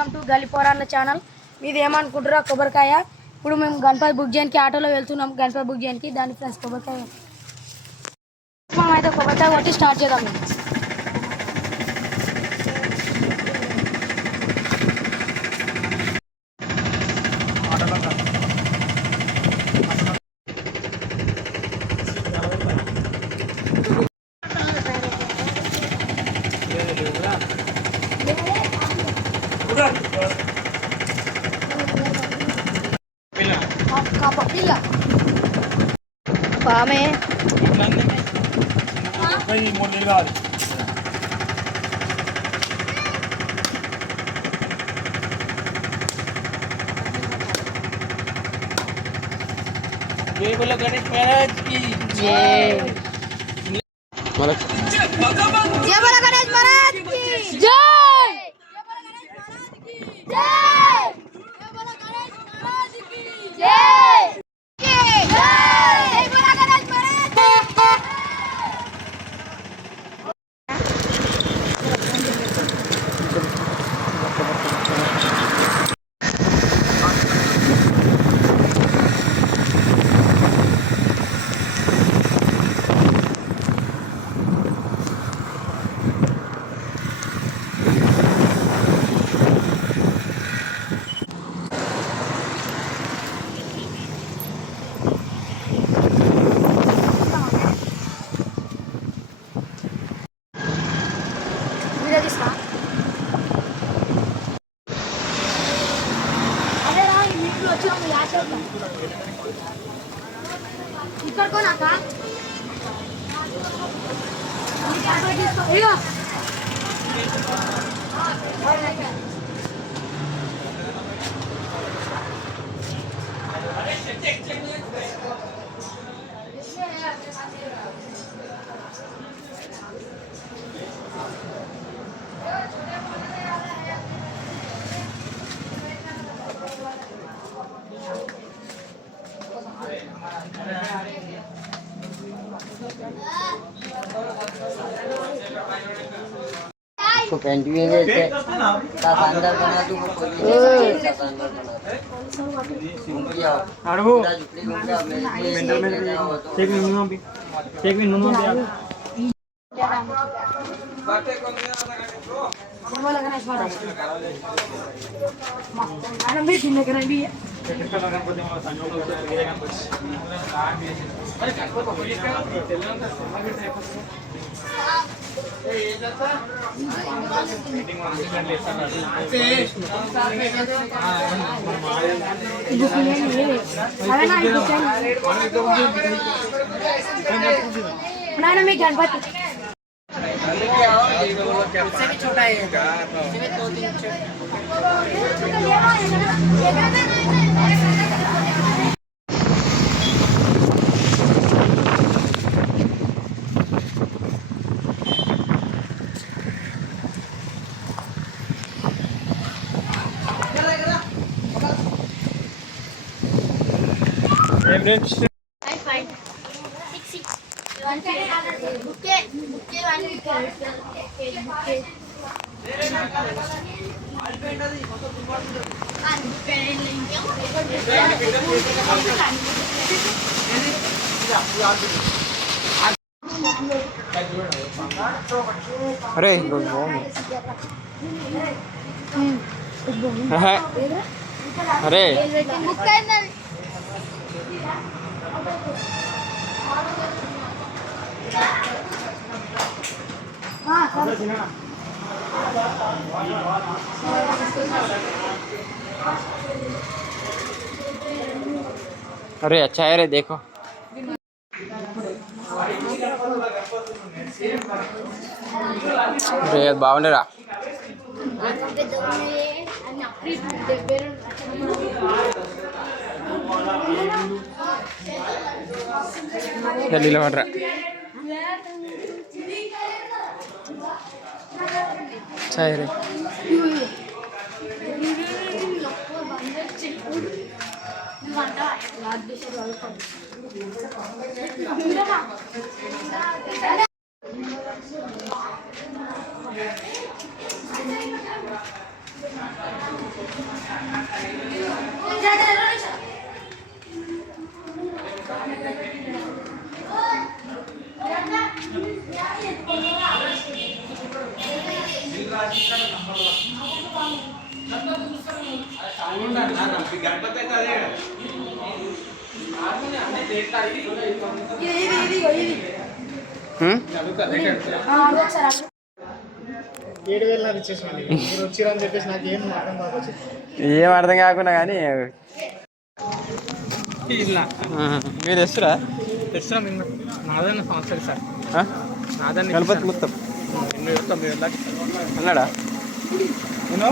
Welcome to గలిపోరాన్ల channel. మీది ఏమనుకుంటారా కొబ్బరికాయ. ఇప్పుడు మేము గణపతి బుక్ చేయడానికి ఆటోలో వెళ్తున్నాం. గణపతి బుక్ చేయడానికి దాని ఫ్రెండ్స్ కొబ్బరికాయ మనం అయితే కొబ్బరికాయ కొట్టి స్టార్ట్ చేద్దాం. పామే जय बोलो गणेश महाराज की जय। जय बोलो गणेश महाराज की जय। जय बोलो गणेश महाराज की जय। जय बोलो गणेश महाराज की ఇక్కడ కొనాక तो कैंटीन में से अंदर बना तू कोई अड़ो चेक मिनिमम भी में गणपति उससे भी छोटा है एवरेज अरे अरे अरे अच्छा है रे देखो अरे बावनेरा निलबड्रा अच्छा है रे ఒకసారి 7,000 ఇచ్చేసామండి. మీరు వచ్చిరని చెప్పేసి నాకు ఏం అర్థం కావచ్చు. ఏం అర్థం కాకుండా కానీ మీరు తెస్తురా తెస్తున్నాం ఇంకా నాదన్న సంవత్సరం సార్ నాదన్న గణపతి మొత్తం 8,900 అన్నాడా నేను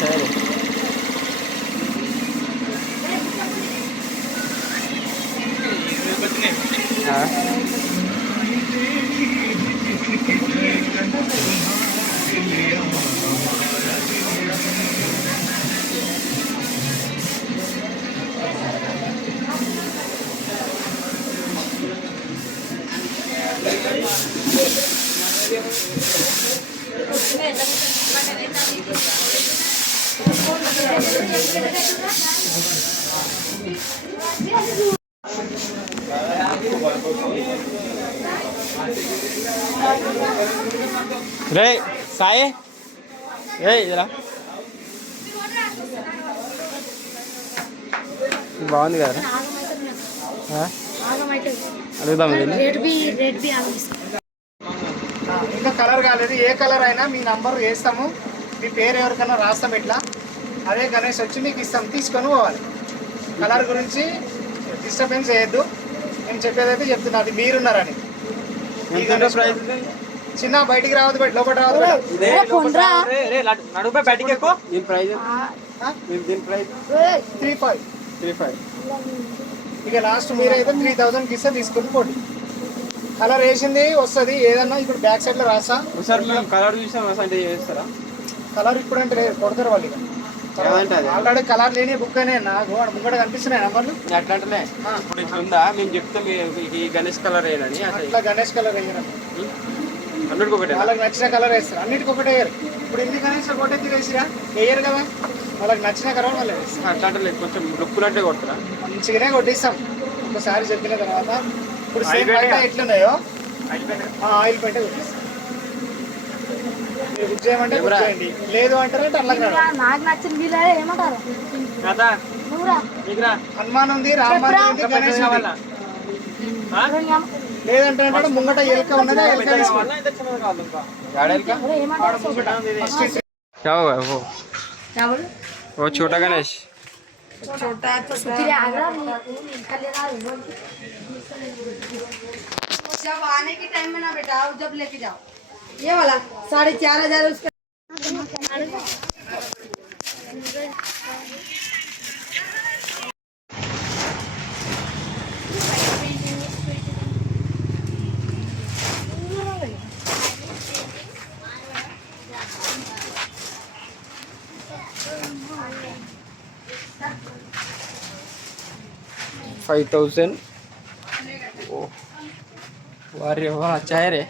సరే రే సాయి రే ఇదిరా బాగుంది కదా అడుగుదాం ఇంకా కలర్ కాలేదు. ఏ కలర్ అయినా మీ నంబర్ వేస్తాము, మీ పేరు ఎవరికైనా రాస్తాం. ఇట్లా అదే గణేష్ వచ్చి మీకు ఇస్తాం, తీసుకొని పోవాలి. కలర్ గురించి డిస్టర్బెన్స్ చేయొద్దు. నేను చెప్పేదైతే చెప్తున్నా, అది మీరున్నారని. ఈ గణేష్ చిన్న బయటికి రావద్దు, బయట లోపల రావద్దు. బయటికి ఎక్కువ దీని ప్రైజ్ 3,500 ఇక లాస్ట్ మీరైతే 3,000 ఇస్తే తీసుకొని పోటీ. కలర్ వేసింది వస్తుంది ఏదన్నా. ఇప్పుడు బ్యాక్ సైడ్ లో రాసా సార్ మేము కలర్ చూసాం అంటే చేస్తారా? కలర్ ఇప్పుడు అంటే కొడతారు వాళ్ళు. ఇక ఆల్రెడీ కలర్ లేని బుక్ అయినా నాకు ముంగడ కనిపిస్తున్నాయి నంబర్లు. అట్లా అంటేనే ఇప్పుడు ఇట్లా ఉందా మేము చెప్తే ఈ గణేష్ కలర్ వేయాలని అట్లా గణేష్ కలర్ వేయరు. అన్నిటికి ఒకటే వాళ్ళకి నచ్చిన కలర్ వేస్తారు, అన్నిటికి ఒకటే వేయరు. ఇప్పుడు ఎన్ని గణేష్ ఒకటే వేసిరా వేయరు కదా, వాళ్ళకి నచ్చిన కలర్ వాళ్ళు వేస్తారు. అట్లా అంటే కొంచెం లుక్కులంటే కొడతారా? మంచిగానే కొట్టిస్తాం ఒకసారి చెప్పిన తర్వాత. ఇప్పుడు సేమ్ బయట ఎట్లున్నాయో ఆయిల్ పెయింటే కొట్టిస్తాం. మీరు బుక్ చేయమంటే బుక్ చేయండి, లేదు అంటారంటే అట్లా నాకు నచ్చిన ఏమంటారు హనుమాన్ ఉంది, రామాన్ ఉంది, గణేష్ ఉంది. లేదంటే అంటే ముంగట ఎలుక ఉన్నది, ఎలుక తీసుకోండి. वो छोटा गणेश जब आने के टाइम में ना बेटा जब लेके जाओ ये वाला 4,500 उसका 5,000 वारे वाह अच्छा है रे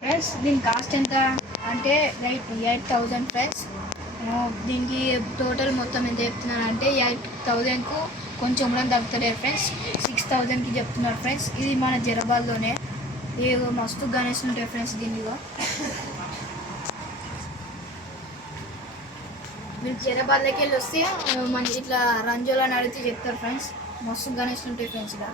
ఫ్రెండ్స్ దీని కాస్ట్ ఎంత అంటే 8,000 ఫ్రెండ్స్. దీనికి టోటల్ మొత్తం ఎంత చెప్తున్నాను అంటే 8,000కు కొంచెం కూడా తగ్గుతలేరు ఫ్రెండ్స్. 6,000కి చెప్తున్నారు ఫ్రెండ్స్. ఇది మన జరాబాద్లోనే ఏదో మస్తు గణేష్ ఉంటాయి ఫ్రెండ్స్. దీనిలో మీరు జైరాబాద్లోకి వెళ్ళి వస్తే మన ఇట్లా రంజోలో అడిగితే చెప్తారు ఫ్రెండ్స్. మస్తు గణేష్ ఉంటాయి ఫ్రెండ్స్ ఇలా.